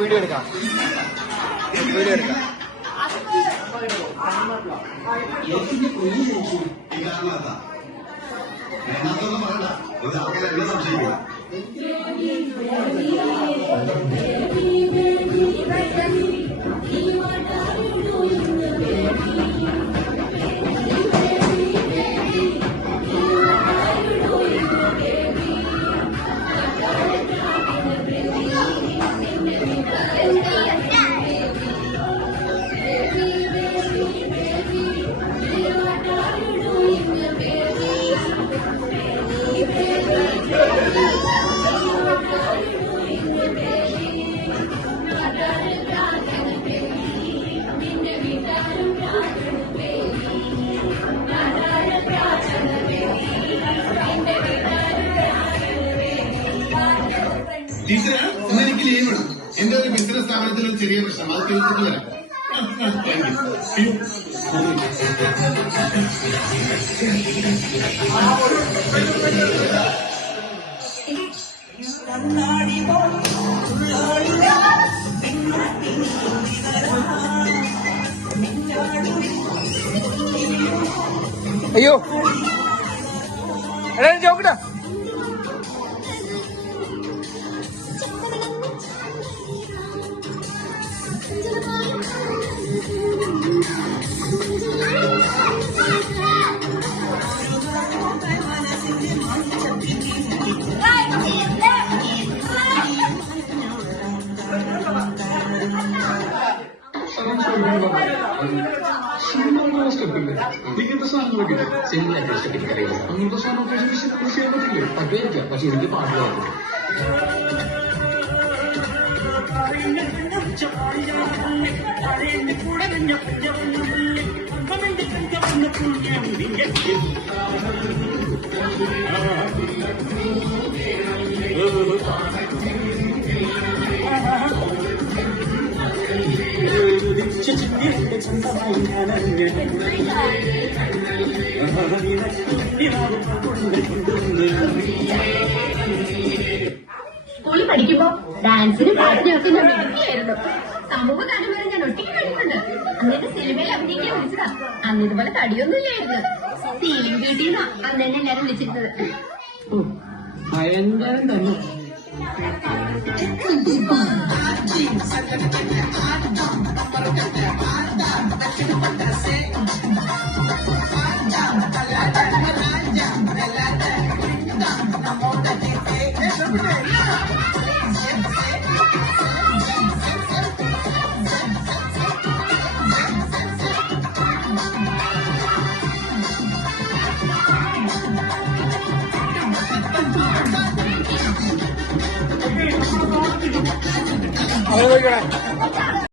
Video എടുക്കാം ടീച്ചറെ ഇന്ന് എനിക്ക് ലീവ് ഇടും. എന്റെ ഒരു ബിസിനസ് സ്ഥാപനത്തിൽ ഒരു ചെറിയ പ്രശ്നം, അത് തീർത്തിട്ട് വരാം. അയ്യോ എടാ ചോക്കട്ടാ ഇങ്ങനത്തെ സാധനങ്ങളൊക്കെ സിമ്പിളായിട്ട് ഇഷ്ടപ്പെട്ട് അറിയില്ല. അങ്ങനത്തെ സാധനമൊക്കെ ചെയ്യാൻ പറ്റില്ലേ? പറ്റുമായിരിക്കാം, പക്ഷെ എനിക്ക് പാടില്ലായിരുന്നു. സ്കൂളിൽ പഠിക്കുമ്പോ ഡാൻസിനും പാട്ടിനൊക്കെ ഞാൻ മിടുക്കിയായിരുന്നു. സമൂഹ ഗാനം വരെ ഞാൻ ഒറ്റയ്ക്ക് പഠിക്കുന്നുണ്ട്. അന്നിട്ട് സിനിമയിൽ അഭിനയിക്കാൻ വിളിച്ചതാ. അന്ന് ഇതുപോലെ തടിയൊന്നും ഇല്ലായിരുന്നു. സീലിംഗ് ബ്യൂട്ടിന്നാ അന്ന് തന്നെ എല്ലാരും വിളിച്ചിരുന്നത്. ഭയങ്കരം തന്നെ. അങ്ങനെ പോയിക്കോളെ.